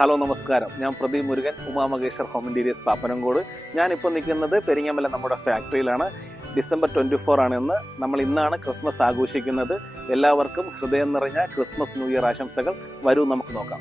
Hello നമസ്കാരം, ഞാൻ Pradeep Murugan, ഉമാമഹേശ്വർ home interiors Pappanamcode. ഞാനിപ്പോൾ നിൽക്കുന്നത് പെരിങ്ങമല നമ്മുടെ ഫാക്ടറിയിലാണ്. ഡിസംബർ 24 ആണെന്ന്. നമ്മൾ ഇന്നാണ് ക്രിസ്മസ് ആഘോഷിക്കുന്നത്. എല്ലാവർക്കും ഹൃദയം നിറഞ്ഞ ക്രിസ്മസ് ന്യൂ ഇയർ ആശംസകൾ. വരൂ നമുക്ക് നോക്കാം.